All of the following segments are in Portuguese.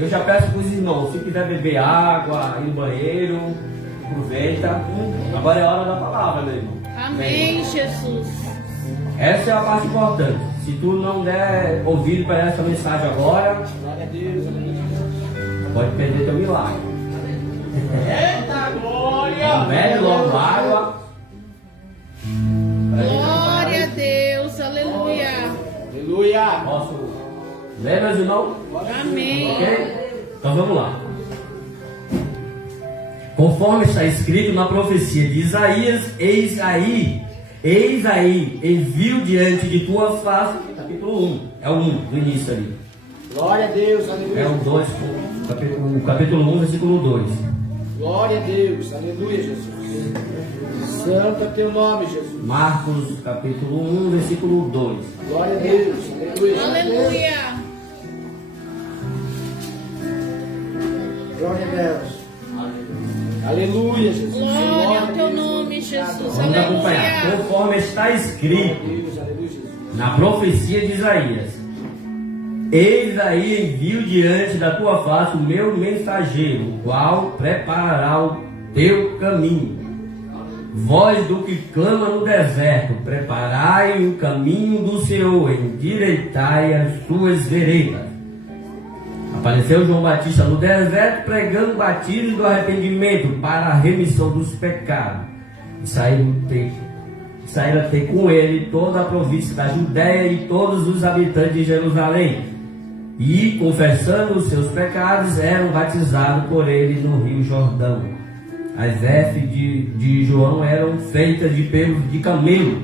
eu já peço para os irmãos, se quiser beber água, ir no banheiro, aproveita. Agora é a hora da palavra, meu irmão. Amém, Jesus. Essa é a parte importante. Se tu não der ouvido para essa mensagem agora, Glória a Deus. pode perder teu milagre. Eita glória! Bebe logo água. Glória a Deus. Aleluia. Aleluia! Posso ler, meus irmãos? Amém. Ok? Então vamos lá. Conforme está escrito na profecia de Isaías, eis aí, envio diante de tua face, capítulo 1, é o 1 do início ali. Glória a Deus, É aleluia! o 2, capítulo 1, versículo 2. Glória a Deus, aleluia, Jesus. Santo é teu nome, Jesus. Marcos, capítulo 1, versículo 2. Glória a Deus, aleluia. Aleluia. Glória a Deus. Aleluia, Jesus. Glória ao teu nome, Jesus. Vamos acompanhar. Aleluia. Conforme está escrito Deus, aleluia, Jesus. na profecia de Isaías, eis aí envio diante da tua face o meu mensageiro, o qual preparará o teu caminho. Voz do que clama no deserto, preparai o caminho do Senhor, endireitai as suas veredas. Apareceu João Batista no deserto, pregando o batismo do arrependimento para a remissão dos pecados. E saíram a ter com ele toda a província da Judéia e todos os habitantes de Jerusalém. E, confessando os seus pecados, eram batizados por ele no rio Jordão. As vestes de João eram feitas de pelos de camelo.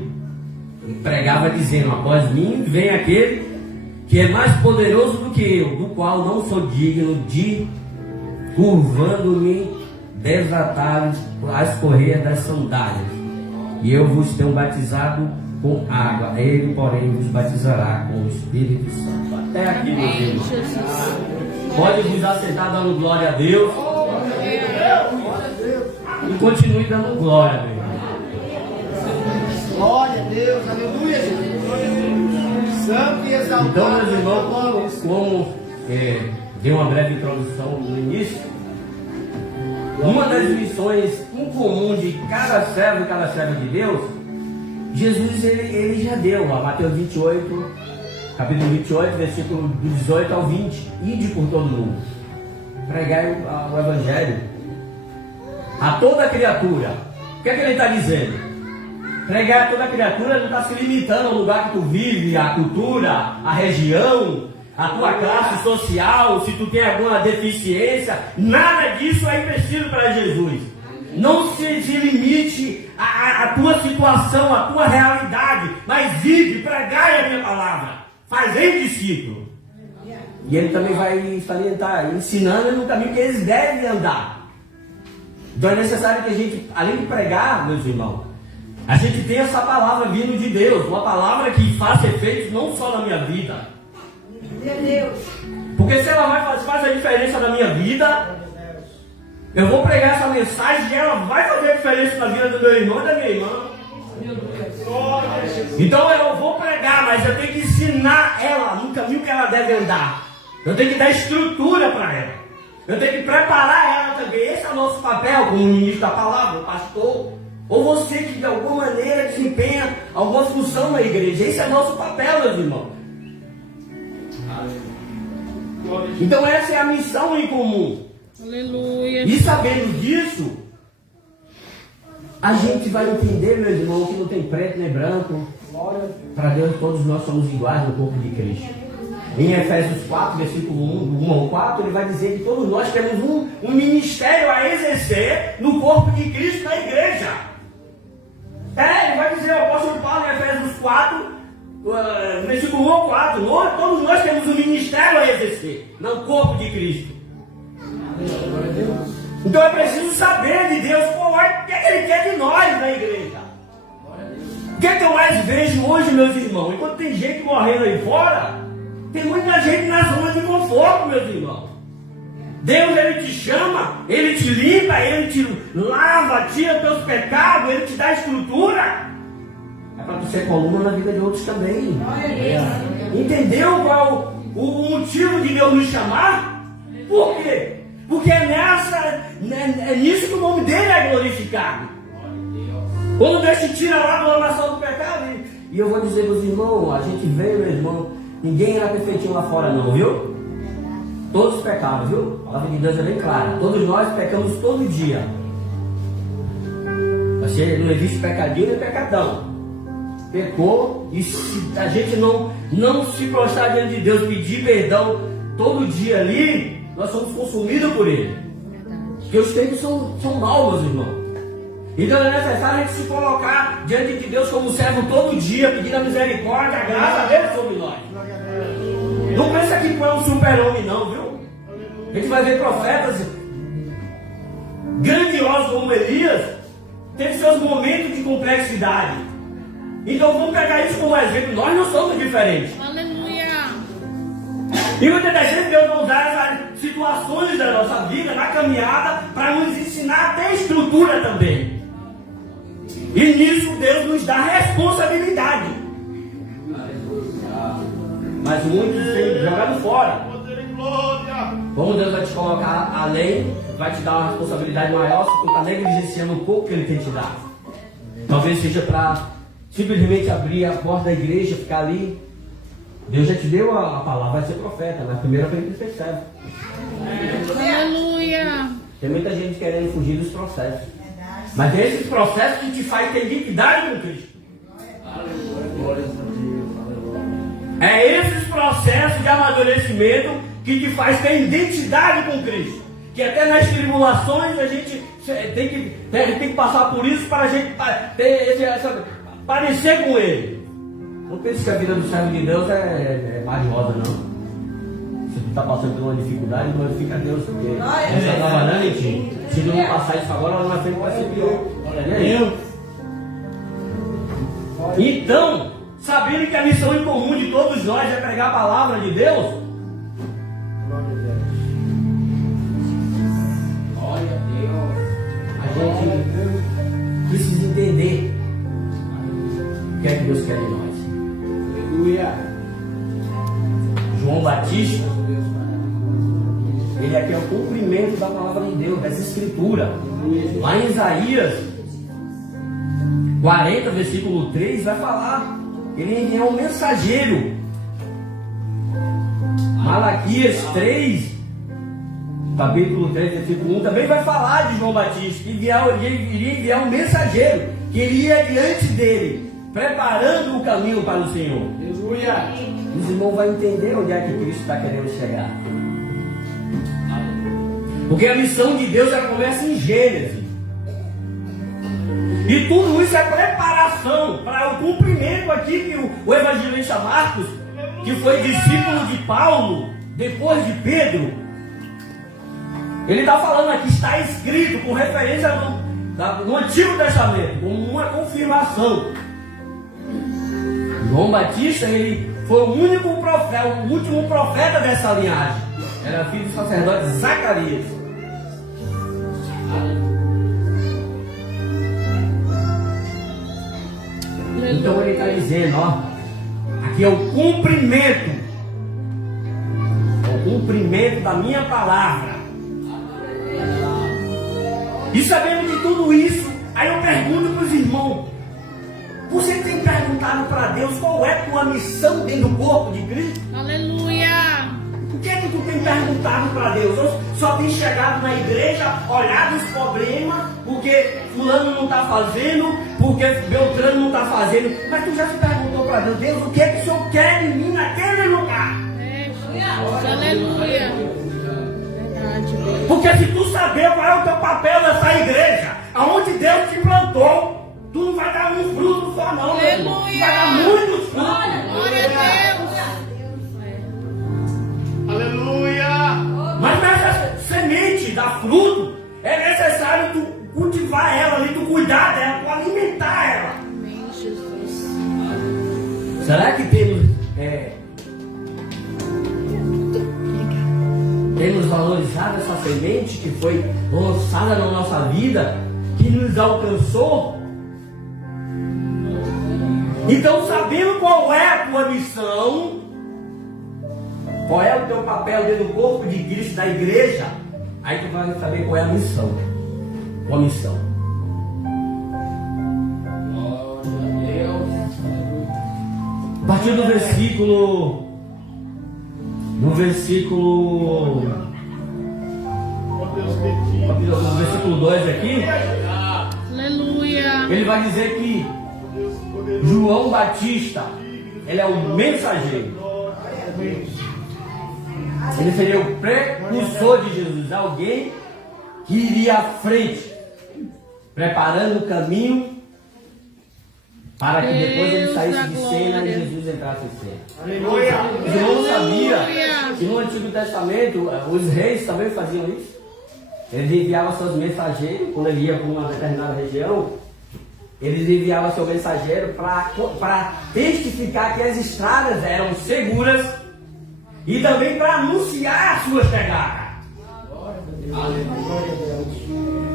Ele pregava dizendo: após mim vem aquele que é mais poderoso do que eu, do qual não sou digno de, curvando-me, desatar as correias das sandálias. E eu vos tenho batizado com água, ele, porém, vos batizará com o Espírito Santo. Até aqui, meus Amém, irmãos. Jesus. Pode vos assentar dando glória a Deus. E continue dando glória, meu irmão. Glória a Deus, aleluia, Jesus. Santo e exaltado. Então, meus irmãos, como dei uma breve introdução no início, uma das missões incomum de cada servo e cada serva de Deus, Jesus ele já deu, a Mateus 28, capítulo 28, versículo do 18 ao 20, ide por todo mundo, pregai o Evangelho a toda criatura. O que é que ele está dizendo? Pregar a toda criatura não está se limitando ao lugar que tu vive, à cultura, à região, à tua classe social, se tu tem alguma deficiência. Nada disso é empecilho para Jesus. Não se limite à tua situação, à tua realidade, mas vive, pregai a minha palavra, fazei discípulo. E ele também vai salientar, ensinando no caminho que eles devem andar. Então é necessário que a gente, além de pregar, meus irmãos, a gente tem essa palavra vindo de Deus, uma palavra que faz efeitos não só na minha vida. Porque se ela faz a diferença na minha vida, eu vou pregar essa mensagem e ela vai fazer a diferença na vida do meu irmão e da minha irmã. Então eu vou pregar, mas eu tenho que ensinar ela no caminho que ela deve andar. Eu tenho que dar estrutura para ela. Eu tenho que preparar ela também. Esse é o nosso papel como ministro da palavra, pastor. Ou você que de alguma maneira desempenha alguma função na igreja. Esse é o nosso papel, meus irmãos. Então essa é a missão em comum. Aleluia. E sabendo disso, a gente vai entender, meus irmãos, que não tem preto nem branco. Para Deus todos nós somos iguais no corpo de Cristo. Em Efésios 4, versículo 1 ao 4, ele vai dizer que todos nós temos um ministério a exercer no corpo de Cristo na igreja. Ele vai dizer, o apóstolo Paulo, em Efésios 4, versículo 1 ao 4, todos nós temos um ministério a exercer no corpo de Cristo. Então é preciso saber de Deus o que é que Ele quer de nós na igreja. O que é que eu mais vejo hoje, meus irmãos? Enquanto tem gente morrendo aí fora, tem muita gente na zona de conforto, meus irmãos. Deus, Ele te chama, Ele te limpa, Ele te lava, tira teus pecados, Ele te dá estrutura. É para tu ser coluna na vida de outros também. Entendeu qual o motivo de Deus nos chamar? Por quê? Porque é nisso que o nome dele é glorificado. Quando Deus te tira lá da oração do pecado, e eu vou dizer para os irmãos, a gente veio, meu irmão, ninguém era perfeitinho lá fora não, viu? Todos pecaram, viu? A palavra de Deus é bem clara. Todos nós pecamos todo dia. Não existe pecadinho nem pecadão. Pecou, e se a gente não se prostrar diante de Deus, pedir perdão todo dia ali, nós somos consumidos por ele. Porque os tempos são maus, meus irmãos. Então é necessário a gente se colocar diante de Deus como servo todo dia, pedindo a misericórdia, a graça dele sobre nós. Não pensa que tu é um super-homem não, viu? A gente vai ver profetas grandiosos como Elias, teve seus momentos de complexidade. Então vamos pegar isso como exemplo. Nós não somos diferentes. Aleluia. E muitas das vezes Deus vai usar essas situações da nossa vida, na caminhada, para nos ensinar até a estrutura também. E nisso Deus nos dá responsabilidade. Mas muitos têm jogado fora. Como Deus vai te colocar além, vai te dar uma responsabilidade maior, se tu está negligenciando um pouco que Ele tem te dado. Talvez seja para simplesmente abrir a porta da igreja, ficar ali. Deus já te deu a palavra, vai ser profeta, na primeira foi ele ser servo. Aleluia. Tem muita gente querendo fugir dos processos. Mas é esses processos que te faz ter identidade com Cristo. É esses processos de amadurecimento que te faz ter identidade com Cristo. Que até nas tribulações a gente tem que passar por isso para a gente parecer com Ele. Não pense que a vida do servo de Deus é mais rosa, não. Se tu está passando por uma dificuldade, glorifica a Deus, porque Deus está trabalhando em ti. Se tu não passar isso agora, lá na frente vai ser pior. Então, sabendo que a missão em comum de todos nós é pregar a palavra de Deus, a gente precisa entender o que é que Deus quer de nós. Aleluia. João Batista, ele aqui é o cumprimento da palavra de Deus, dessa escritura. Lá em Isaías 40, versículo 3, vai falar, ele é um mensageiro. Malaquias 3, capítulo 3, versículo 1, também vai falar de João Batista, que iria enviar um mensageiro, que iria diante dele, preparando o caminho para o Senhor. Aleluia. Os irmãos vão entender onde é que Cristo está querendo chegar. Porque a missão de Deus já começa em Gênesis. E tudo isso é preparação para o cumprimento aqui que o evangelista Marcos, que foi discípulo de Paulo, depois de Pedro, ele está falando aqui, está escrito com referência no Antigo Testamento, como uma confirmação. João Batista, ele foi o único profeta, o último profeta dessa linhagem. Era filho do sacerdote Zacarias. Então ele está dizendo, ó, aqui é o cumprimento da minha palavra. E sabendo de tudo isso, aí eu pergunto para os irmãos, você tem perguntado para Deus qual é a tua missão dentro do corpo de Cristo? Aleluia. O que é que tu tem perguntado para Deus? Ou só tem chegado na igreja, olhado os problemas, porque fulano não está fazendo, porque Beltrano não está fazendo. Mas tu já se perguntou para Deus, Deus, o que é que o Senhor quer de mim naquele lugar? Aleluia. Verdade, Deus. Porque se tu saber qual é o teu papel nessa igreja, aonde Deus te plantou, tu não vai dar um fruto só não, meu irmão. Tu vai dar muitos frutos. Glória a Deus. Aleluia. Mas nessa semente da fruto, é necessário tu cultivar ela ali, tu cuidar dela, tu alimentar ela. Amém, Jesus. Será que temos valorizado essa semente que foi lançada na nossa vida, que nos alcançou? Então, sabendo qual é a tua missão, qual é o teu papel dentro do corpo de Cristo, da igreja, aí tu vai saber qual é a missão. Qual a missão? A partir do versículo. No versículo 2 aqui, Aleluia. ele vai dizer que João Batista, ele é o mensageiro. Ele seria o precursor de Jesus, alguém que iria à frente, preparando o caminho para que depois ele saísse de cena e Jesus entrasse em cena. Os irmãos sabiam que no Antigo Testamento os reis também faziam isso. Eles enviavam seus mensageiros, quando ele ia para uma determinada região, eles enviavam seu mensageiro para testificar que as estradas eram seguras e também para anunciar a sua chegada.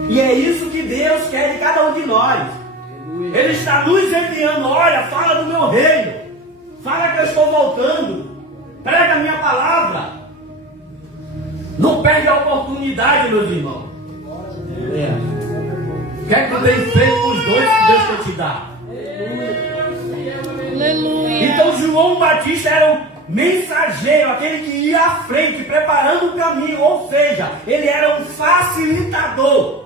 E é isso que Deus quer de cada um de nós. Ele está nos enviando, olha, fala do meu reino, fala que eu estou voltando, prega a minha palavra. Não perde a oportunidade, meus irmãos. O que é que tu tem feito com os dois que Deus quer te dar? Aleluia. Então João Batista era o mensageiro, aquele que ia à frente, preparando o caminho, ou seja, ele era um facilitador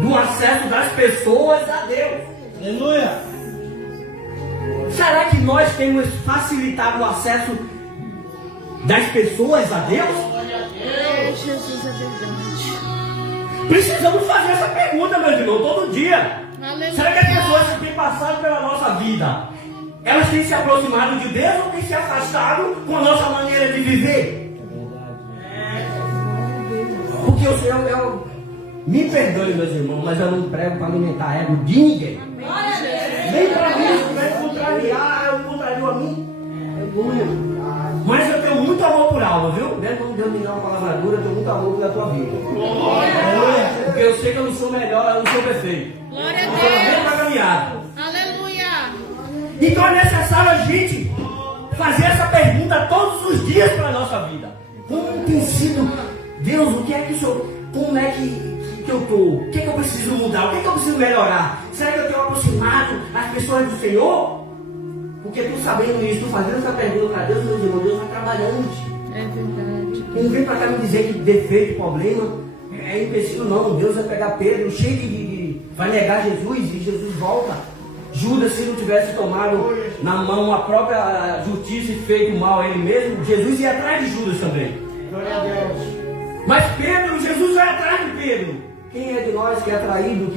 do acesso das pessoas a Deus. Aleluia. Será que nós temos facilitado o acesso das pessoas a Deus? Jesus, é verdade. Precisamos fazer essa pergunta, meus irmãos, todo dia. Aleluia. Será que as pessoas que têm passado pela nossa vida, elas têm se aproximado de Deus ou têm se afastado com a nossa maneira de viver? Porque o Senhor, me perdoe, meus irmãos, mas eu não prego para alimentar ego de ninguém. Nem para mim, para contrariar, eu contrario a mim. Mas eu tenho muito amor por alma, viu? Mesmo não Deus me dar uma palavra dura, eu tenho muito amor pela tua vida. Porque eu sei que eu não sou melhor, eu não sou perfeito. Glória Eu sou bem a para caminhada. Deus. Aleluia. Então é necessário a gente fazer essa pergunta todos os dias para a nossa vida. Como tem sido, Deus, o que é que o Senhor, como é que eu estou? O que é que eu preciso mudar? O que é que eu preciso melhorar? Será que eu tenho aproximado as pessoas do Senhor? Porque tu sabendo isso, tu fazendo essa pergunta para Deus, meus irmãos, Deus vai trabalhando. É verdade. Não vem para cá me dizer que defeito, problema é empecilho, não. Deus vai pegar Pedro cheio de vai negar Jesus e Jesus volta. Judas, se não tivesse tomado na mão a própria justiça e feito mal a ele mesmo, Jesus ia atrás de Judas também. Glória a Deus. Mas Pedro, Jesus vai atrás de Pedro. Quem é de nós que é traído,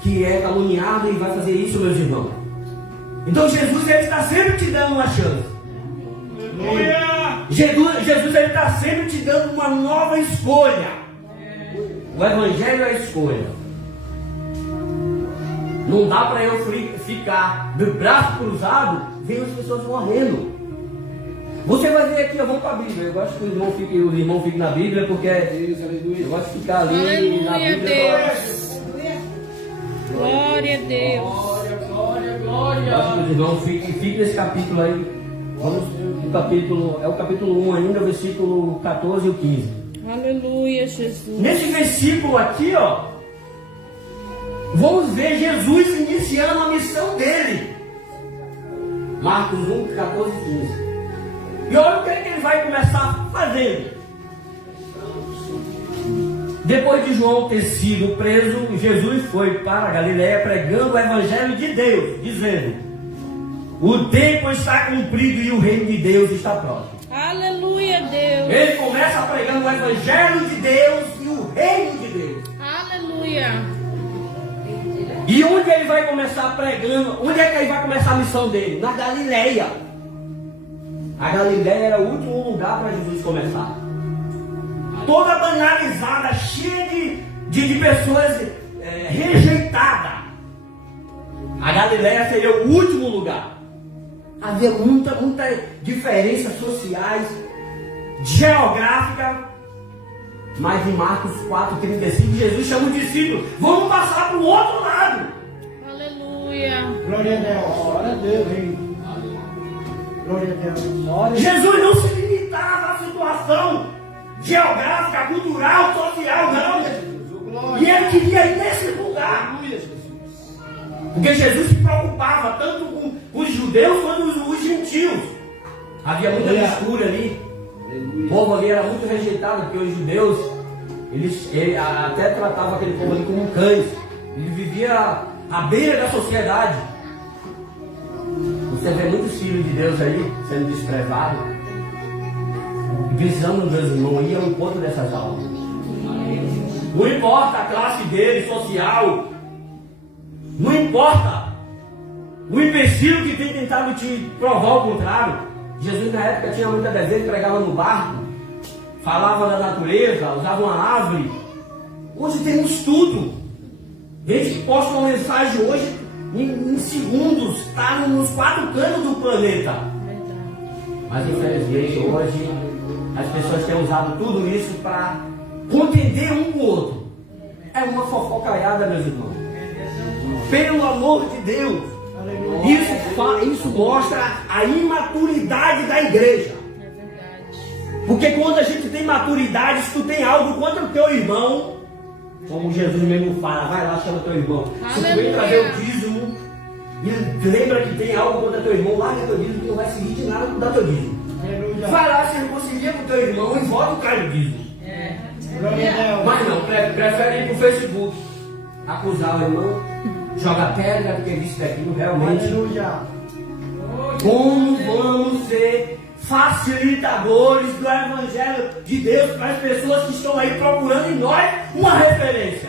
que é caluniado e vai fazer isso, meus irmãos? Então Jesus, ele está sempre te dando uma chance. Jesus, ele está sempre te dando uma nova escolha. O Evangelho é a escolha. Não dá para eu ficar de braço cruzado vendo as pessoas morrendo. Você vai ver aqui, eu vou para a Bíblia. Eu gosto que os irmãos fiquem na Bíblia, porque eu gosto de ficar ali Aleluia, na Bíblia. Deus. Glória a Deus. Eu acho que os irmãos fiquem nesse capítulo aí. Vamos no capítulo, é o capítulo 1 ainda, versículo 14 e o 15. Aleluia, Jesus. Nesse versículo aqui, ó, vamos ver Jesus iniciando a missão dele. Marcos 1, 14 e 15. E olha o que ele vai começar fazendo. Depois de João ter sido preso, Jesus foi para a Galileia pregando o Evangelho de Deus, dizendo: o tempo está cumprido e o reino de Deus está próximo. Aleluia, Deus. Ele começa pregando o Evangelho de Deus e o reino de Deus. Aleluia. E onde ele vai começar pregando? Onde é que ele vai começar a missão dele? Na Galileia. A Galileia era o último lugar para Jesus começar. Toda banalizada, cheia de pessoas rejeitadas. A Galileia seria o último lugar. Havia muita diferenças sociais, geográfica. Mas em Marcos 4,35, Jesus chama os discípulos: vamos passar para o outro lado. Aleluia. Glória a Deus. Glória a Deus, hein? Glória a Deus. Jesus não se limitava à situação geográfica, cultural, social, não. E ele queria ir nesse lugar. Porque Jesus se preocupava tanto com os judeus quanto os gentios. Havia muita mistura ali. O povo ali era muito rejeitado, porque os judeus, ele até tratavam aquele povo ali como cães. Ele vivia à beira da sociedade. Você vê muitos filhos de Deus aí sendo desprezados. E precisamos, meus irmãos, ir ao encontro dessas almas. Não importa a classe dele, social. Não importa o empecilho que tem tentado te provar o contrário. Jesus na época tinha muita desejo, pregava no barco, falava da natureza, usava uma árvore. Hoje temos tudo. Gente que posta uma mensagem hoje em segundos, está nos 4 cantos do planeta. Mas infelizmente hoje as pessoas têm usado tudo isso para contender um com o outro. É uma fofocaiada, meus irmãos. Pelo amor de Deus, isso mostra a imaturidade da igreja. Porque quando a gente tem maturidade, se tu tem algo contra o teu irmão, como Jesus mesmo fala, vai lá, chama teu irmão. Se tu vem trazer o dízimo e lembra que tem algo contra teu irmão, larga teu dízimo, que não vai servir de nada mudar teu dízimo. Vai lá, se reconcilia com teu irmão e volta o cara do dízimo. Mas não, prefere ir pro Facebook, acusar o irmão, joga pedra porque disse daquilo realmente. Como vamos ser facilitadores do Evangelho de Deus para as pessoas que estão aí procurando em nós uma referência?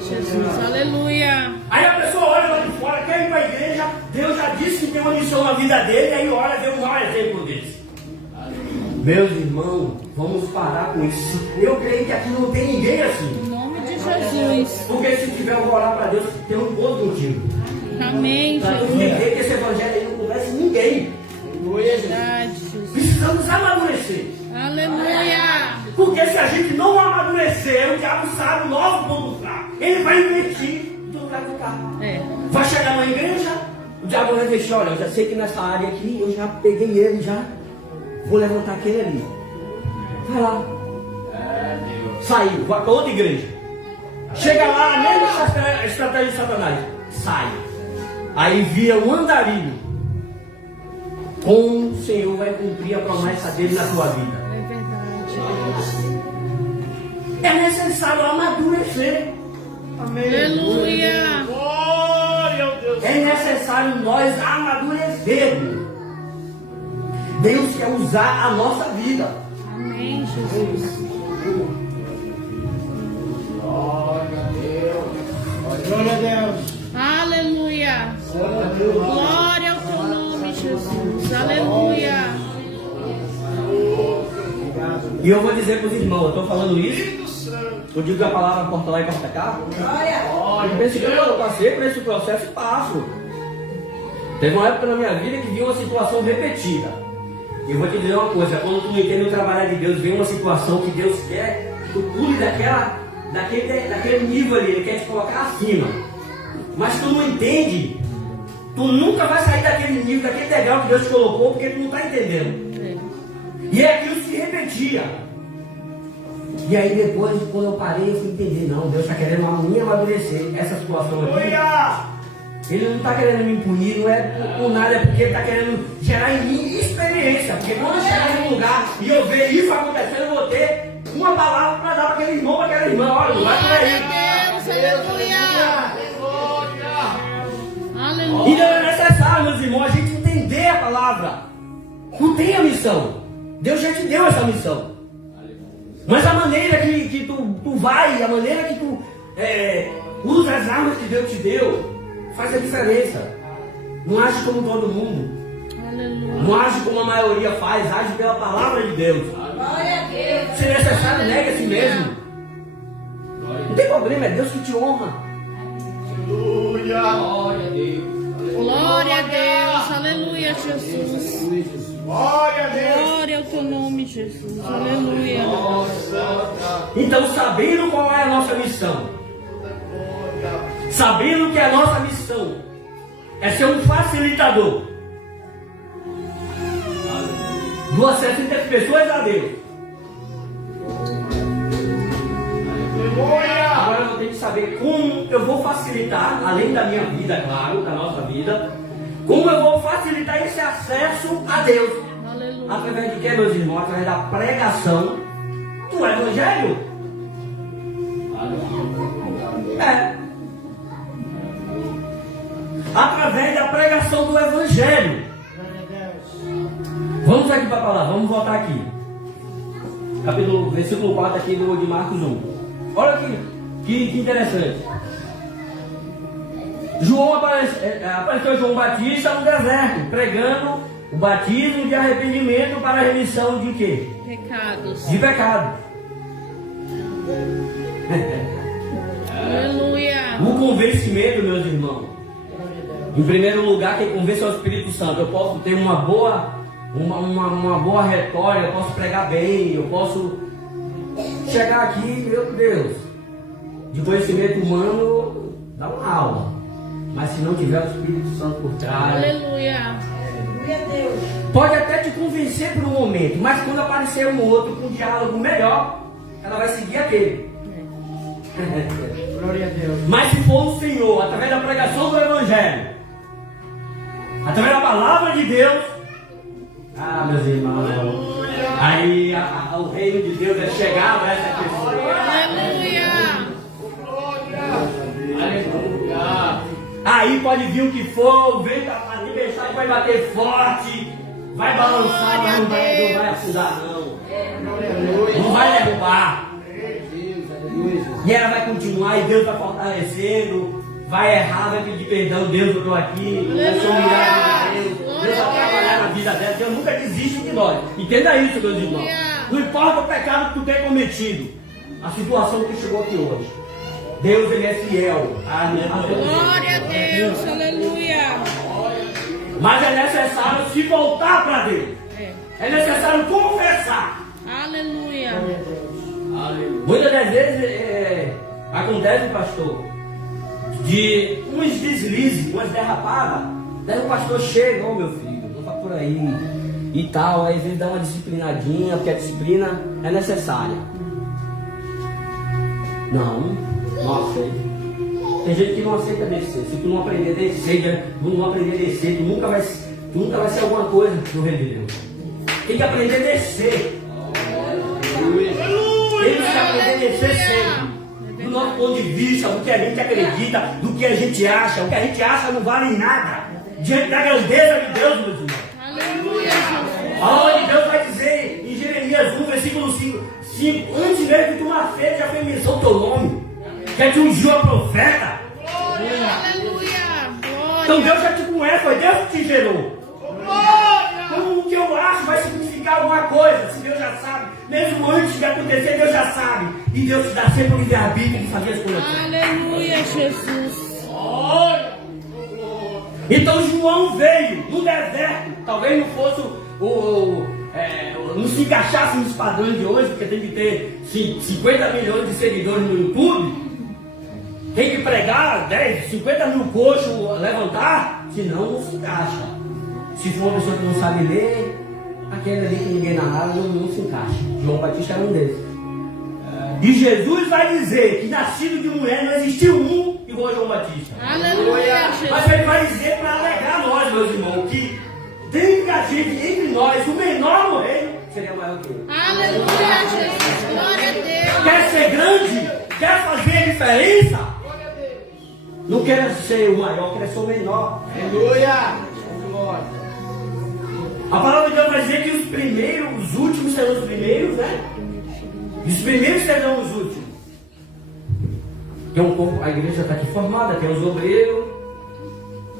Jesus, aleluia. Aí a pessoa olha lá de fora, quer ir para a igreja, Deus já disse que tem uma missão na vida dele, e aí olha, vê um mau exemplo desse. Meus irmãos, vamos parar com isso. Eu creio que aqui não tem ninguém assim. Em nome de Jesus. Porque se tiver, eu vou orar para Deus ter um encontro contigo. Amém, Para tu Jesus. entender que esse evangelho aí não conversa com ninguém. Verdade, Jesus. Precisamos amadurecer. Aleluia. Porque se a gente não amadurecer, o diabo sabe o nosso ponto fraco. Ele vai investir e tu não vai ficar. Vai chegar na igreja, o diabo vai investir, olha, eu já sei que nessa área aqui, eu já peguei ele, já vou levantar aquele ali. Vai lá. Saiu, vai para outra igreja. Chega lá, a mesma estratégia de Satanás. Sai. Aí via um andarilho. Como o Senhor vai cumprir a promessa dele na tua vida? É verdade. É necessário amadurecer. Aleluia. É necessário nós amadurecermos. Deus quer usar a nossa vida. Amém, Jesus. Glória a Deus. Aleluia. Glória ao teu nome, Jesus. Aleluia. E eu vou dizer para os irmãos, eu estou falando isso. Eu digo a palavra corta lá e corta cá. Eu penso que eu passei por esse processo e passo. Teve uma época na minha vida que vi uma situação repetida. E eu vou te dizer uma coisa, quando tu não entende o trabalho de Deus, vem uma situação que Deus quer que tu pule daquele nível ali, Ele quer te colocar acima. Mas tu não entende, tu nunca vai sair daquele nível, daquele degrau que Deus te colocou, porque tu não está entendendo. E é aquilo que se repetia. E aí depois, quando eu parei, eu fui entender, não, Deus está querendo me amadurecer essa situação aqui. Ele não está querendo me punir, não é por nada, é porque Ele está querendo gerar em mim experiência. Porque quando eu chegar em um lugar e eu ver isso acontecendo, eu vou ter uma palavra para dar para aquele irmão, para aquela irmã. Olha, não vai por aí. Aleluia. Então é necessário, meus irmãos, a gente entender a palavra. Tu tem a missão. Deus já te deu essa missão. Mas a maneira que tu vai, a maneira que tu usa as armas que Deus te deu, faz a diferença. Não age como todo mundo. Aleluia. Não age como a maioria faz, age pela palavra de Deus. Se necessário, negue a si mesmo. Não tem problema, é Deus que te honra. Aleluia. Glória a Deus. Aleluia, Jesus. Glória a Deus. Glória ao teu nome, Jesus. Aleluia. Então, sabendo qual é a nossa missão, sabendo que a nossa missão é ser um facilitador, do acesso entre as pessoas a Deus. Agora eu tenho que saber como eu vou facilitar, além da minha vida, claro, da nossa vida, como eu vou facilitar esse acesso a Deus. Aleluia. Através de quê, meus irmãos? Através da pregação do Evangelho. É. Através da pregação do Evangelho. Vamos aqui para a palavra, vamos voltar aqui. Versículo 4 aqui de Marcos 1. Olha que interessante. Apareceu João Batista no deserto, pregando o batismo de arrependimento para a remissão de quê? Pecados. De pecado. Aleluia. O convencimento, meus irmãos. Em primeiro lugar, quem convence é o Espírito Santo. Eu posso ter uma boa retórica, eu posso pregar bem, eu posso chegar aqui, meu Deus, de conhecimento humano, dá uma aula. Mas se não tiver o Espírito Santo por trás, Aleluia. pode até te convencer por um momento, mas quando aparecer um outro com um diálogo melhor, ela vai seguir aquele. Glória a Deus. Mas se for o Senhor, através da pregação do Evangelho, através da palavra de Deus, meus irmãos, aí o reino de Deus é chegar a essa pessoa. Aleluia. Aleluia. Aí pode vir o que for, o vento, a tempestade vai bater forte, vai balançar, mas não vai afundar não. Não vai derrubar. E ela vai continuar e Deus vai fortalecendo, vai errar, vai pedir perdão, Deus, eu estou aqui, vai ser humilhado de Deus, Deus vai trabalhar na vida dela, Deus nunca desiste de nós. Entenda isso, meus irmãos. Não importa o pecado que tu tenha cometido, a situação que chegou aqui hoje. Deus, Ele é fiel. Glória a Deus. Aleluia. Mas é necessário se voltar para Deus. É necessário confessar. Aleluia. Muitas das vezes acontece, pastor, de uns deslizes, umas derrapadas. Daí o pastor chega, meu filho, não tá por aí e tal. Aí às vezes dá uma disciplinadinha, porque a disciplina é necessária. Não aceita. Tem gente que não aceita descer. Se tu não aprender a descer, tu nunca vai ser alguma coisa no reino de Deus. Tem que aprender a descer. Temos que aprender a descer sempre. Do nosso ponto de vista, do que a gente acredita, do que a gente acha. O que a gente acha não vale nada diante da grandeza de Deus, meus irmãos. Aleluia. A palavra de Deus vai dizer em Jeremias 1, versículo 5: antes mesmo que tu nascer, já fez menção ao teu nome, já te ungiu a profeta. Aleluia. Então Deus já te conhece, foi Deus que te gerou. Então o que eu acho vai significar alguma coisa, se Deus já sabe. Mesmo antes de acontecer, Deus já sabe. E Deus te dá sempre o livre-arbítrio de fazer as coisas. Aleluia, Jesus. Então João veio no deserto. Talvez não fosse não se encaixasse nos padrões de hoje, porque tem que ter 50 milhões de seguidores no YouTube. Tem que pregar 50 mil coxos levantar, senão não se encaixa. Se for uma pessoa que não sabe ler, aquele ali que ninguém narrava não se encaixa. João Batista era um desses. E Jesus vai dizer que nascido de mulher não existiu um igual a João Batista. Aleluia, Mas Jesus. ele vai dizer para alegrar nós, meus irmãos, que dentro da gente, entre nós, o menor no reino seria maior que ele. Aleluia, Jesus. Glória a Deus. Quer ser grande? Quer fazer a diferença? Não quer ser o maior, quer ser o menor. Aleluia. A palavra de Deus vai dizer que os primeiros, os últimos serão os primeiros, né? E os primeiros serão os últimos. Tem um corpo, a igreja está aqui formada, tem os obreiros.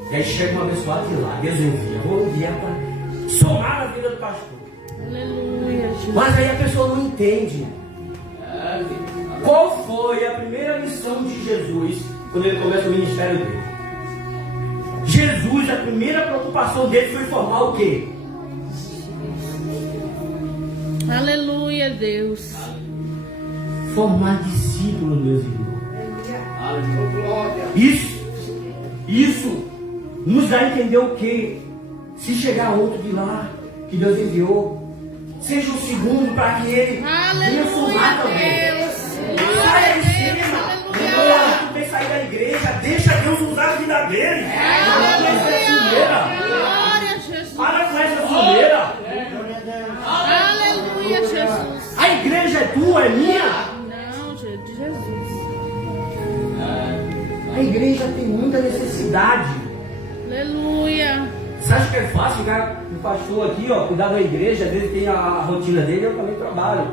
E aí chega um abençoado de lá, Deus envia. Vou enviar para somar a vida do pastor. Aleluia, Jesus. Mas aí a pessoa não entende. Qual foi a primeira missão de Jesus quando ele começa o ministério dele? Jesus, a primeira preocupação dele foi formar o quê? Aleluia, Deus. Formar discípulos, meus irmãos. Isso nos dá a entender o quê? Se chegar outro de lá, que Deus enviou, seja o segundo para que ele venha somar também. Deus. Saia de cima. Não, tu vem sair da igreja, deixa Deus usar a vida dele. Para com essa sujeira. Glória a Jesus. Para com essa sujeira. Aleluia, Jesus. A igreja é tua, é minha. Não, de Jesus. A igreja tem muita necessidade. Aleluia. Você acha que é fácil ficar o pastor aqui, ó, cuidar da igreja? Às vezes tem a rotina dele, eu também trabalho.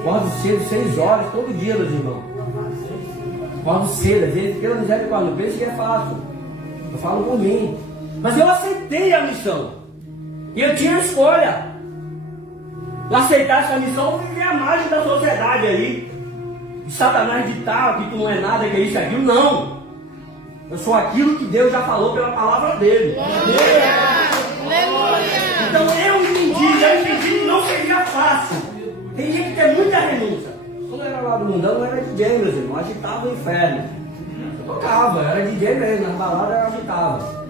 Acordo cedo, 6 horas, todo dia, meus irmãos. Acordo cedo, às vezes, pela misericórdia, não penso que é fácil. Eu falo por mim. Mas eu aceitei a missão. E eu tinha escolha. Eu aceitar essa missão, eu viver a margem da sociedade aí. Satanás ditar que tu não é nada, que é isso e aquilo. Não. Eu sou aquilo que Deus já falou pela palavra dele. Aleluia. Então eu entendi que não seria fácil. Teria que ter muita renúncia. Quando eu era lá do mundão, eu era DJ, meus irmãos. Agitava o inferno. Eu tocava, eu era DJ mesmo. Nas baladas eu agitava.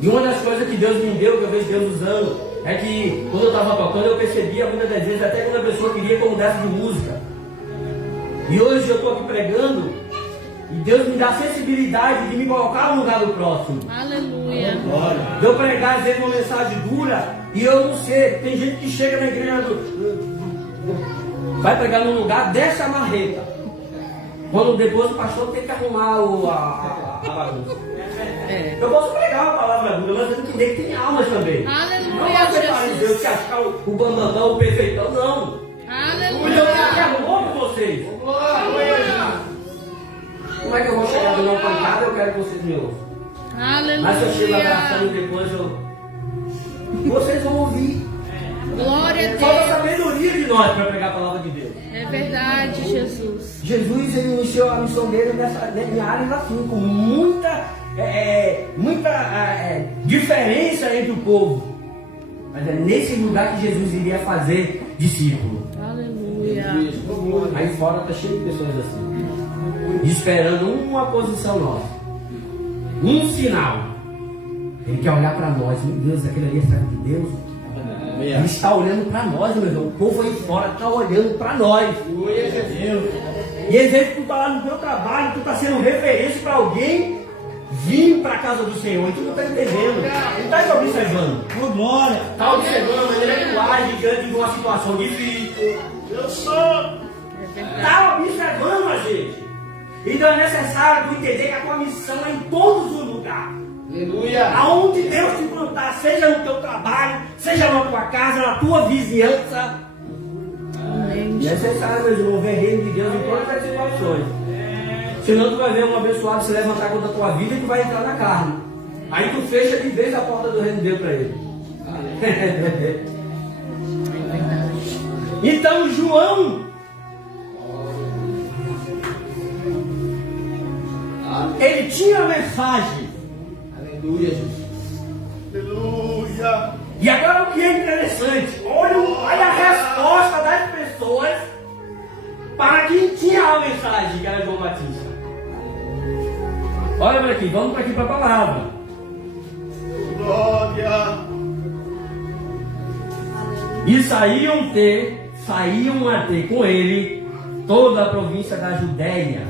E uma das coisas que Deus me deu, que eu vejo Deus usando, é que quando eu estava tocando, eu percebia muitas das vezes, até quando a pessoa queria que eu mudasse de música. E hoje eu estou aqui pregando, e Deus me dá a sensibilidade de me colocar no lugar do próximo. Aleluia. De eu pregar às vezes uma mensagem dura, e eu não sei, tem gente que chega na igreja, vai pregar num lugar, desce a marreta. Quando depois o pastor tem que arrumar a bagunça. Eu posso pregar uma palavra dura, mas eu tenho que entender que tem almas também. Aleluia, Não vai ser para Deus que achar o bambambão, o perfeitão, não. Porque eu quero amor com vocês. Como é que eu vou chegar do meu pancada? Eu quero que vocês me ouçam. Mas se eu chego abraçando e depois vocês vão ouvir. Glória a Falta Deus. sabedoria de nós para pregar a palavra de Deus. É verdade, Jesus. Jesus ele iniciou a missão dele em áreas assim, com muita diferença entre o povo. Mas é nesse lugar que Jesus iria fazer discípulo. Aleluia. Aí fora está cheio de pessoas assim, esperando uma posição nossa, um sinal. Ele quer olhar para nós. Meu Deus, aquele ali é servo de Deus. Ele está olhando para nós, meu irmão. O povo aí fora está olhando para nós. E às vezes tu está lá no teu trabalho, tu está sendo referência para alguém vir para a casa do Senhor. E tu não está entendendo. Não está observando. Está observando a maneira que tu age diante de uma situação difícil. Está observando a gente. Então é necessário tu entender que a tua missão é em todos os lugares. Aleluia. Aonde Deus te plantar, seja no teu trabalho, seja na tua casa, na tua vizinhança. Amém. É necessário, meus irmãos, ver reino de Deus em todas as situações. Senão tu vai ver um abençoado se levantar contra a tua vida e tu vai entrar na carne. Aí tu fecha de vez a porta do reino de Deus para ele. Então João, ele tinha a mensagem. Aleluia, Jesus. Aleluia. E agora o que é interessante, olha a resposta das pessoas para quem tinha a mensagem, que era João Batista. Olha para aqui, vamos para aqui para a palavra. Glória. E saíam a ter com ele toda a província da Judéia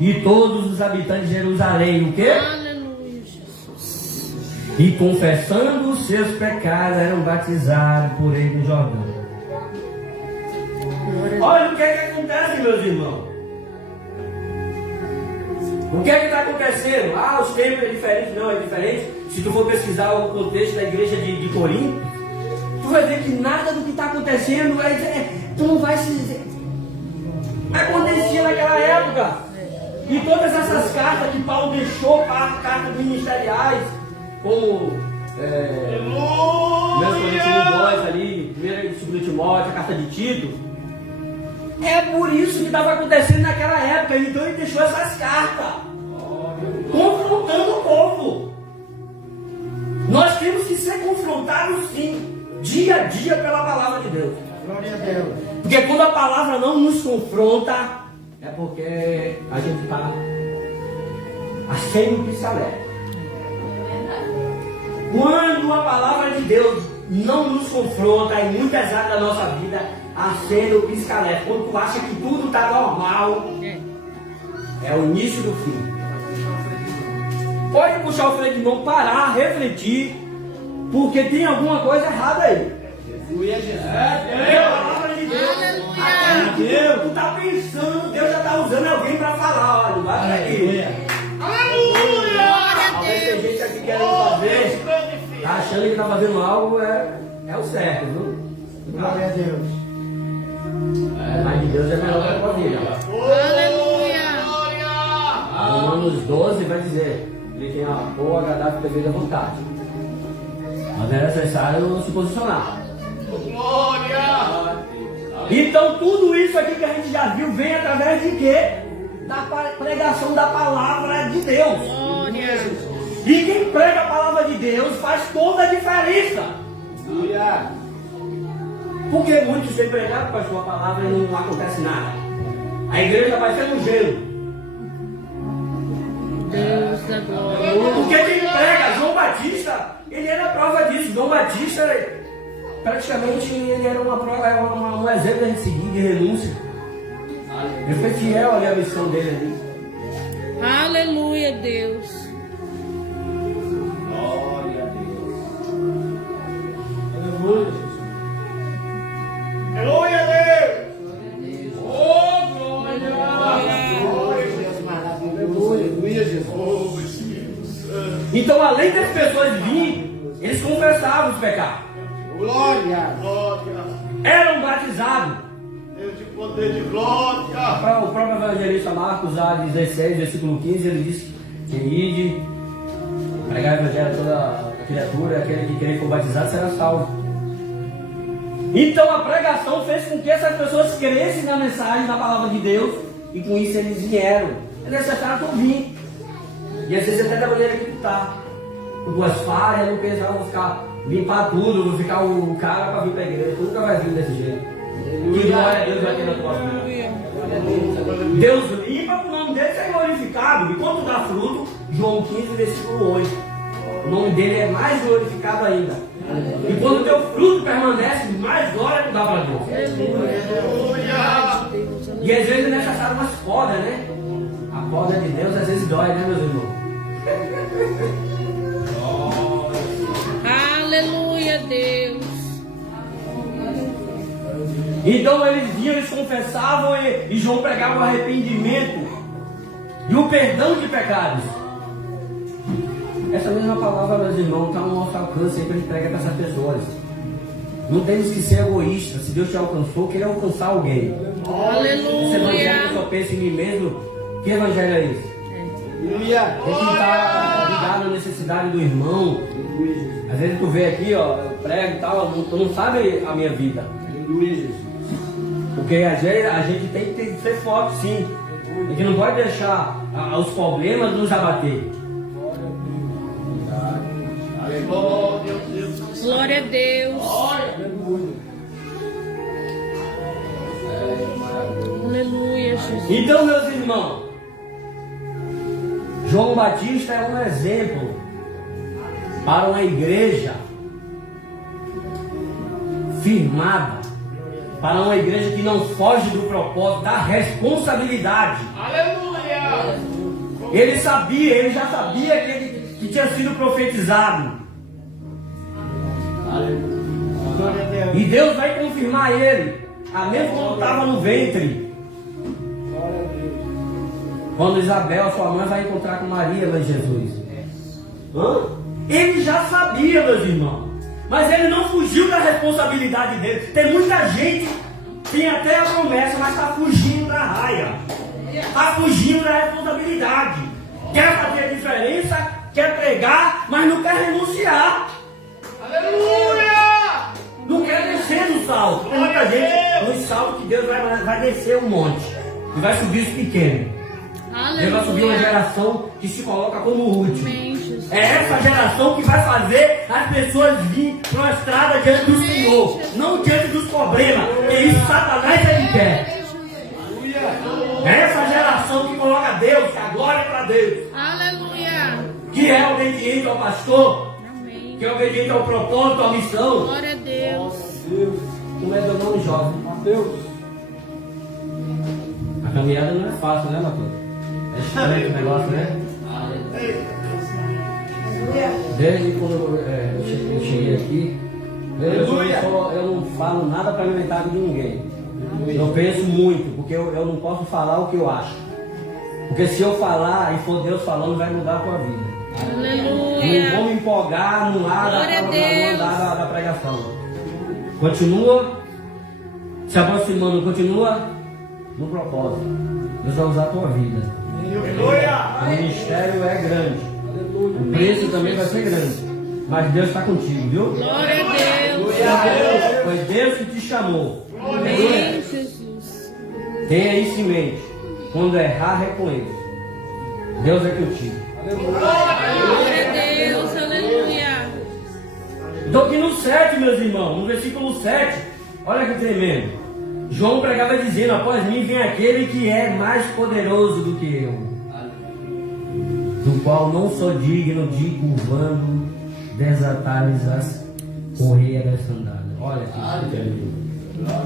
e todos os habitantes de Jerusalém. O quê? Aleluia, Jesus. E confessando os seus pecados eram batizados por ele no Jordão. Olha o que é que acontece, meus irmãos. O que é que está acontecendo? Ah, os tempos é diferente. Não, é diferente. Se tu for pesquisar o contexto da igreja de Corinto, tu vai ver que nada do que está acontecendo tu não vai se... Acontecia naquela época. E todas essas cartas que Paulo deixou, cartas ministeriais, como meus Coríntios ali, 1 de Timóteo, a carta de Tito, é por isso que estava acontecendo naquela época. Então ele deixou essas cartas, confrontando o povo. Nós temos que ser confrontados sim, dia a dia pela palavra de Deus. Glória a Deus. Porque quando a palavra não nos confronta, é porque a gente está acendo o piscalé. Quando a palavra de Deus não nos confronta em muitas áreas da nossa vida a ser o pisca-alerta. Quando tu acha que tudo está normal, é o início do fim. Pode puxar o freio de mão, parar, refletir, porque tem alguma coisa errada aí. É a palavra de Deus. Até que tu tá pensando, Deus já está usando alguém para falar. Olha, vai para aqui. Talvez tem gente aqui querendo fazer, tá achando que está fazendo algo, é o certo, viu? Glória a Deus. Mas de Deus é melhor que a tua vida. Aleluia. Romanos 12 vai dizer: ele tem a boa, agradável e perfeita vontade. Mas é necessário se posicionar. Então tudo isso aqui que a gente já viu vem através de quê? Da pregação da palavra de Deus. Glória. E quem prega a palavra de Deus faz toda a diferença. Porque muitos têm pregado com a sua palavra e não acontece nada. A igreja vai ser um gelo. Deus da glória. Porque quem prega, João Batista, ele era a prova disso. João Batista, praticamente, ele era um exemplo a gente seguir de renúncia. Ele foi fiel ali à missão dele ali. Aleluia, Deus. Glória a Deus. Aleluia, Jesus. Glória a Deus. Oh, glória. Aleluia, Jesus. Então, além das pessoas virem, eles confessavam os pecados. Glória. Eram batizados. Deus de poder de glória. O próprio evangelista Marcos, lá 16, versículo 15, ele diz que ide, pregar o evangelho a toda a criatura, aquele que querer for batizado será salvo. Então a pregação fez com que essas pessoas crescem na mensagem, na palavra de Deus, e com isso eles vieram. É necessário tu vir. E às vezes até da maneira que tu tá. Com duas falhas, não pensa, vou ficar, limpar tudo, vou ficar o cara para vir para a igreja. Tu nunca vai vir desse jeito. Que glória a Deus vai ter na tua vida. Deus limpa para o nome dele ser glorificado. E quando dá fruto, João 15, versículo 8. O nome dele é mais glorificado ainda. E quando o teu fruto permanece, mais glória tu dá para Deus. E às vezes é necessário umas podas, né? A poda de Deus às vezes dói, né, meus irmãos? Aleluia, Deus. Então eles vinham, eles confessavam e João pregava o arrependimento e o perdão de pecados. Essa mesma palavra, meus irmãos, está no nosso alcance aí para a gente pregar para essas pessoas. Não temos que ser egoístas. Se Deus te alcançou, querer alcançar alguém. Esse evangelho que eu só penso em mim mesmo, que evangelho é esse? A gente não está ligado à necessidade do irmão. Às vezes tu vê aqui, ó, eu prego e tal, tu não sabe a minha vida. Porque a gente tem que ser forte, sim. A gente não pode deixar os problemas nos abater. Glória a Deus. Aleluia, Jesus. Então, meus irmãos, João Batista é um exemplo para uma igreja firmada, para uma igreja que não foge do propósito, da responsabilidade. Aleluia. Ele já sabia que tinha sido profetizado. Glória a Deus. E Deus vai confirmar ele, mesmo quando estava no ventre. Glória a Deus. Quando Isabel, sua mãe, vai encontrar com Maria, mas Jesus. Ele já sabia, meus irmãos. Mas ele não fugiu da responsabilidade dele. Tem muita gente, tem até a promessa, mas está fugindo da raia. Está fugindo da responsabilidade. Quer fazer a diferença, quer pregar, mas não quer renunciar. Aleluia. Não quer descer no salto. Tem muita gente no salto que Deus vai descer um monte. E vai subir os pequenos. Deus vai subir uma geração que se coloca como último. É essa geração que vai fazer as pessoas vir para uma estrada diante do Senhor, não diante dos problemas, que isso Satanás ele quer. É essa geração que coloca Deus, que a glória é para Deus, Aleluia. que é obediente ao pastor, Amém. que é obediente ao propósito, à missão. Glória a Deus. Como é teu nome, jovem? Mateus. A caminhada não é fácil, né, Matheus? É estranho o negócio, né? Desde quando eu cheguei aqui, eu não falo nada para alimentar de ninguém. Eu penso muito, porque eu não posso falar o que eu acho. Porque se eu falar e for Deus falando, vai mudar a tua vida. Aleluia. Não vou me empolgar no ar Glória a Deus. da pregação. Continua se aproximando, continua no propósito. Deus vai usar a tua vida. O ministério é grande. O preço também vai ser grande. Mas Deus está contigo, viu? Glória a Deus. Foi Deus que te chamou. Amém, Jesus. Tenha isso em mente. Quando errar, reconheça. Deus é contigo. Glória a Deus. Aleluia. Então aqui no 7, meus irmãos, no versículo 7, olha que tremendo. João pregava dizendo: após mim vem aquele que é mais poderoso do que eu, do qual não sou digno de, curvando, desatar-lhes as correias das sandálias. Olha que tremendo.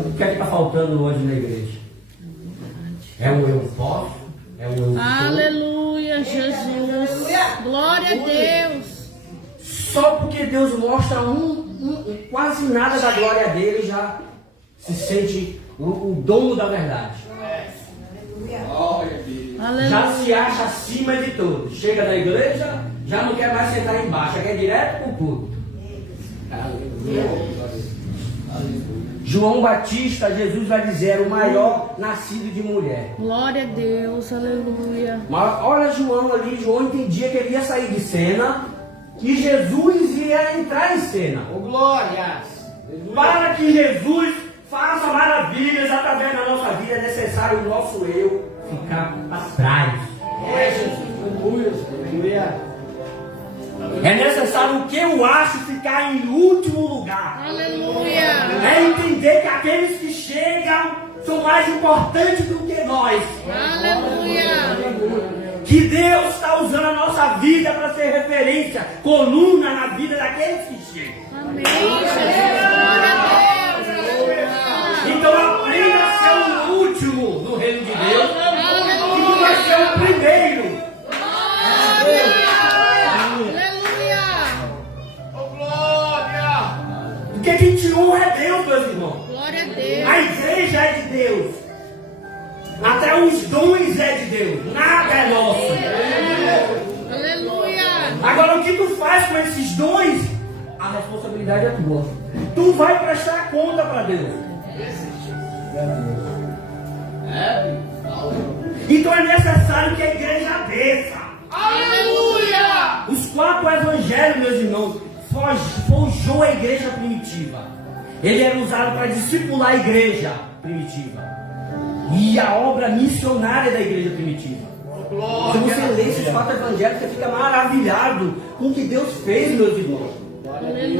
O que é que está faltando hoje na igreja? É o eu posso? É o eu sou? Aleluia, Jesus. Glória a Deus. Só porque Deus mostra quase nada da glória dele, já se sente o dono da verdade. Já Aleluia. se acha acima de tudo. Chega na igreja, já não quer mais sentar embaixo, quer direto para o púlpito. João Batista, Jesus vai dizer, o maior nascido de mulher. Glória a Deus. Aleluia. Mas olha João ali, João entendia que ele ia sair de cena e Jesus ia entrar em cena. Oh, glórias. Para que Jesus faça maravilhas através da nossa vida, é necessário o nosso eu ficar para trás. É necessário o que eu acho ficar em último lugar. Aleluia. É entender que aqueles que chegam são mais importantes do que nós. Aleluia. Que Deus está usando a nossa vida para ser referência, coluna na vida daqueles que chegam. Amém, Jesus. Glória a Deus. Então aprenda a ser o último no reino de Deus e tu vai ser o primeiro. Aleluia. Oh, glória! Porque quem te honra é Deus, meus irmãos. Glória a Deus. A igreja é de Deus. Até os dons é de Deus. Nada é nosso. Aleluia. Agora o que tu faz com esses dons, a responsabilidade é tua. Tu vai prestar conta para Deus. Então é necessário que a igreja desça. Aleluia. Os 4 evangelhos, meus irmãos, forjou a igreja primitiva. Ele era usado para discipular a igreja primitiva. E a obra missionária da igreja primitiva. Se você lê esses 4 evangelhos, você fica maravilhado com o que Deus fez, meus irmãos.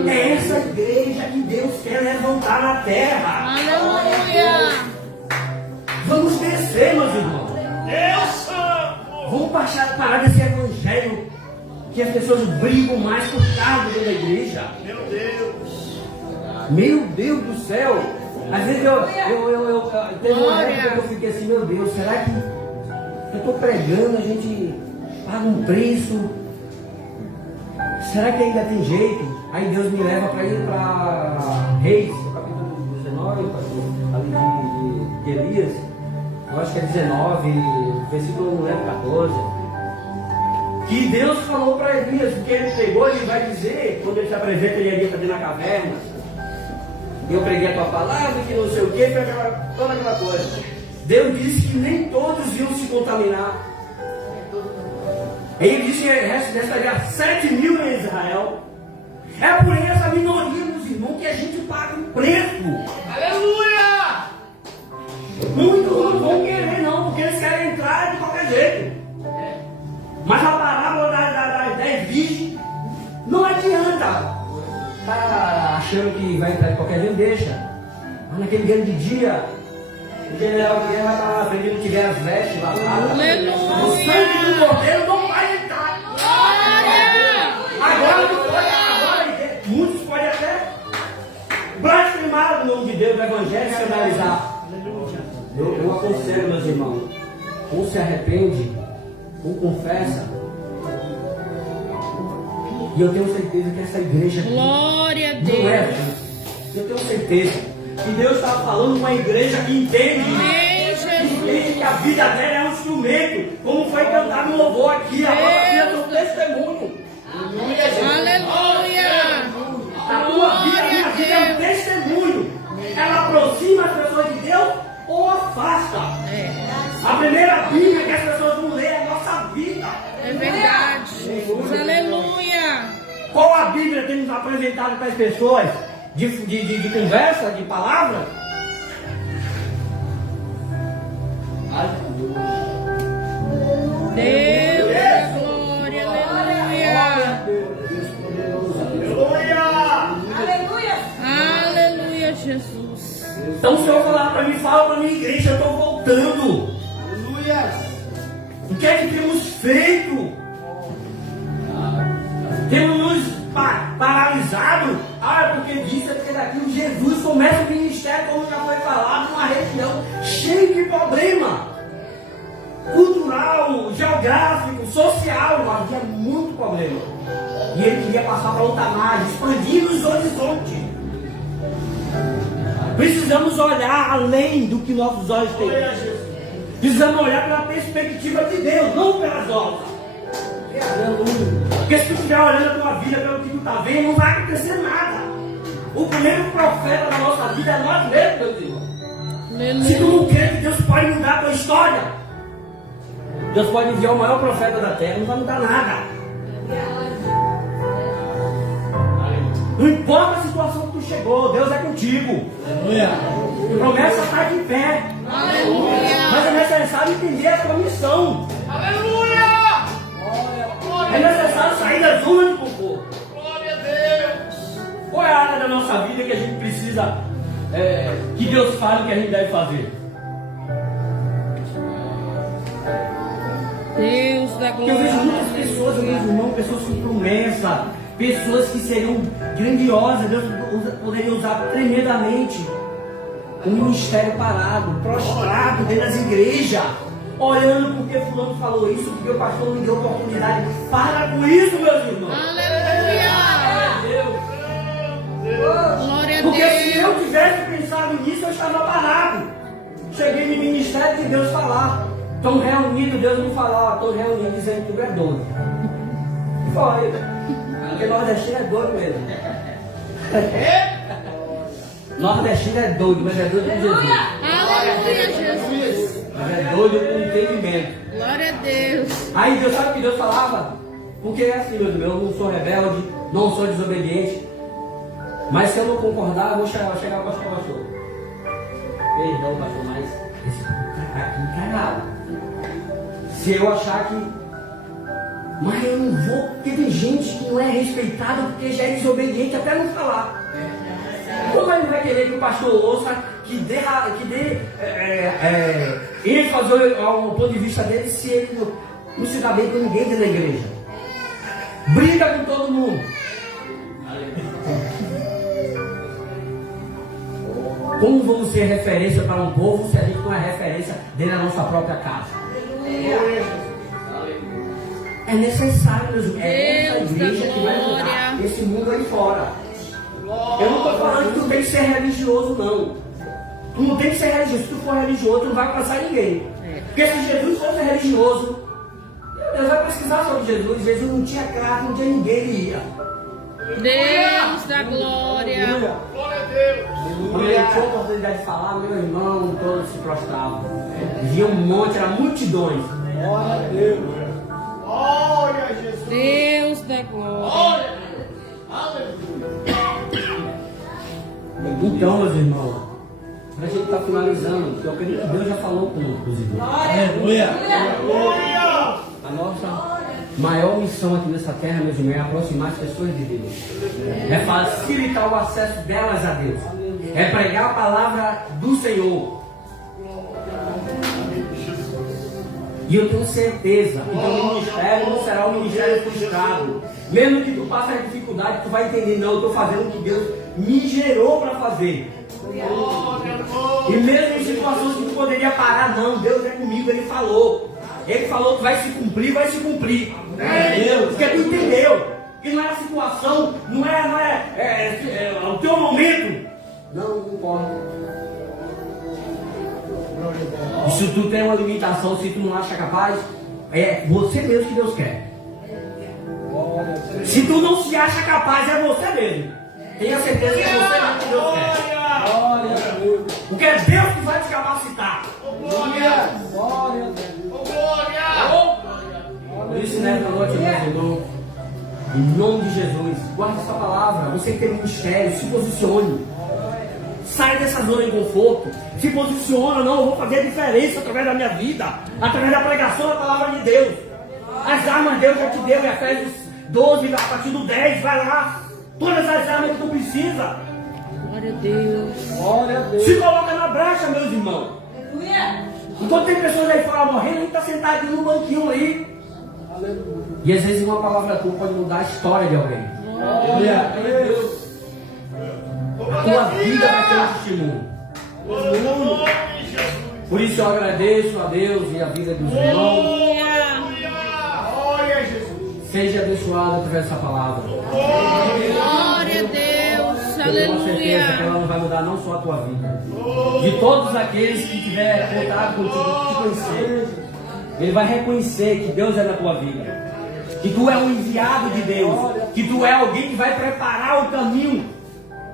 É essa igreja que Deus quer levantar na terra. Aleluia. Vamos descer, meus irmãos. Deus Santo! Vamos parar desse evangelho que as pessoas brigam mais por cargo dentro da igreja. Meu Deus! Meu Deus do céu! Às vezes teve uma época que eu fiquei assim, meu Deus, será que eu estou pregando, a gente paga um preço? Será que ainda tem jeito? Aí Deus me leva para ir para Reis, capítulo 19, ali de Elias. Eu acho que é 19, versículo, não lembro, 14. Que Deus falou para Elias, porque ele pegou, ele vai dizer, quando ele se apresenta, ele iria fazer na caverna. Eu preguei a tua palavra, que não sei o que, toda aquela coisa. Deus disse que nem todos iam se contaminar. Ele disse que restaria 7 mil em Israel. É por essa minoria, meus irmãos, que a gente paga um preço. Aleluia! Muitos não vão querer não, porque eles querem entrar de qualquer jeito. Mas a parábola das 10 virgens não adianta. Tá achando que vai entrar de qualquer jeito, deixa. Mas naquele grande dia, o general de guerra vai estar lá, se ele não tiver as vestes lavadas, o sangue do cordeiro não vai entrar. Glória. Agora não foi, agora de Deus, do Evangelho, se analisar. Eu aconselho, meus irmãos, ou se arrepende, ou confessa. E eu tenho certeza que essa igreja aqui Glória a não é Deus. assim. Eu tenho certeza que Deus está falando com uma igreja que entende. Amém, Jesus. Entende que a vida dela é um instrumento, como foi cantado no louvor aqui. A nossa vida é um testemunho. Aleluia. A tua vida, a minha vida é um testemunho. Ela aproxima as pessoas de Deus ou afasta. A primeira Bíblia que as pessoas vão ler é a nossa vida. É verdade. Jesus. Aleluia. Qual a Bíblia tem nos apresentado para as pessoas? De conversa, de palavra? Deus da glória. Aleluia. Aleluia, Jesus. Então o Senhor fala para minha igreja, eu estou voltando. O que é que temos feito? Temos nos paralisado. Porque disse, porque daquilo Jesus começa o ministério, como já foi falado, numa região cheia de problema. Cultural, geográfico, social, havia muito problema. E ele queria passar para outra margem, expandir os horizontes. Precisamos olhar além do que nossos olhos têm. Precisamos olhar pela perspectiva de Deus, não pelas obras. Porque se tu estiver olhando a tua vida pelo que tu está vendo, não vai acontecer nada. O primeiro profeta da nossa vida é nós mesmos, meus irmãos. Se tu não crê que Deus pode mudar a tua história, Deus pode enviar o maior profeta da terra, não vai mudar nada. Não importa a situação que tu chegou, Deus é contigo. Promessa a estar de pé. Aleluia. Mas é necessário entender a tua missão. Aleluia! É necessário sair da zona de conforto. Glória a Deus! Qual é a área da nossa vida que a gente precisa que Deus fale o que a gente deve fazer? Deus da Porque eu vejo glória. muitas pessoas, meus irmãos, pessoas com promessa, pessoas que seriam grandiosas, Deus poderia usar tremendamente. Um ministério parado, prostrado dentro das igrejas, olhando porque fulano falou isso, porque o pastor me deu oportunidade. Para com isso, meus irmãos. Aleluia. Glória a Porque se Deus. eu tivesse pensado nisso, eu estava parado. Cheguei no ministério de Deus falar. Estão reunidos, Deus me falar, estou reunido dizendo que tu é doido. Foi. Porque nordestino é doido mesmo. Nordestino é doido, mas é doido com Jesus. Aleluia, Jesus. Mas é doido com entendimento. Glória a Deus. Aí Deus sabe o que Deus falava? Porque é assim, meu irmão, eu não sou rebelde, não sou desobediente. Mas se eu não concordar, eu vou chegar ao pastor. Perdão, pastor, mas esse tá aqui encarado. Se eu achar que... Mas eu não vou... Porque tem gente que não é respeitada porque já é desobediente até não falar. Como ele vai querer que o pastor ouça, que dê ênfase ao ponto de vista dele, se ele não se dá bem com ninguém dentro da igreja? Briga com todo mundo. Como vamos ser referência para um povo se a gente não é referência dentro da nossa própria casa? É necessário, meus irmãos. É essa igreja que vai mudar esse mundo aí fora. Eu não estou falando que tu tem que ser religioso, não. Tu não tem que ser religioso. Se tu for religioso, tu não vai alcançar ninguém. Porque se Jesus fosse religioso, Deus vai pesquisar sobre Jesus. Jesus não tinha carta, não tinha ninguém, ele ia. Deus da glória. Glória a Deus! Quando ele tinha a oportunidade de falar, meu irmão, todos se prostravam. Via um monte, eram multidões. Glória a Deus. Glória a Jesus! Deus da glória. Glória a Deus! Aleluia! Então, meus irmãos, a gente está finalizando, eu acredito que Deus já falou com os irmãos. Aleluia. Glória! A nossa maior missão aqui nessa terra, meus irmãos, é aproximar as pessoas de Deus. É facilitar o acesso delas a Deus. É pregar a palavra do Senhor. E eu tenho certeza que o teu ministério não será um ministério frustrado. Mesmo que tu passe a dificuldade, tu vai entender, não, eu estou fazendo o que Deus me gerou para fazer. E mesmo em situações que tu poderia parar, não, Deus é comigo, Ele falou. Ele falou que vai se cumprir, vai se cumprir. Porque tu entendeu que não é a situação, não é o teu momento. Não importa. E se tu tem uma limitação, se tu não acha capaz, é você mesmo que Deus quer. Se tu não se acha capaz, é você mesmo. Tenha certeza que é você mesmo que Deus quer. Glória a Deus. Porque é Deus que vai te capacitar. Glória a Deus. Por isso, nessa noite, meu Senhor, em nome de Jesus, guarde essa palavra. Você que tem ministério, se posicione. Sai dessa zona de conforto. Se posiciona, não, eu vou fazer a diferença através da minha vida, através da pregação da palavra de Deus. As armas Deus já te deu, em Efésios 12, a partir do 10, vai lá. Todas as armas que tu precisa. Glória a Deus. Glória a Deus. Se coloca na brecha, meus irmãos. Enquanto tem pessoas aí fora morrendo, a gente está sentado no banquinho aí. Aleluia. E às vezes uma palavra tua pode mudar a história de alguém. Glória a Deus. A tua vida vai ter um testemunho. Por isso eu agradeço a Deus e a vida dos irmãos. Glória a Jesus. Seja abençoado através dessa palavra. Glória a Deus. Eu tenho certeza que Aleluia. ela não vai mudar não só a tua vida. De todos aqueles que tiver contato contigo, que te conhecer, ele vai reconhecer que Deus é na tua vida. Que tu é um enviado de Deus. Que tu é alguém que vai preparar o caminho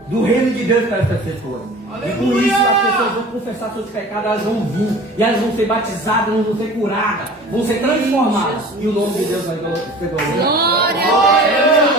do reino de Deus para essas pessoas. E com isso as pessoas vão confessar seus pecados, elas vão vir, e elas vão ser batizadas, elas vão ser curadas, vão ser transformadas. E o nome de Deus vai ser glorificado. Glória a Deus.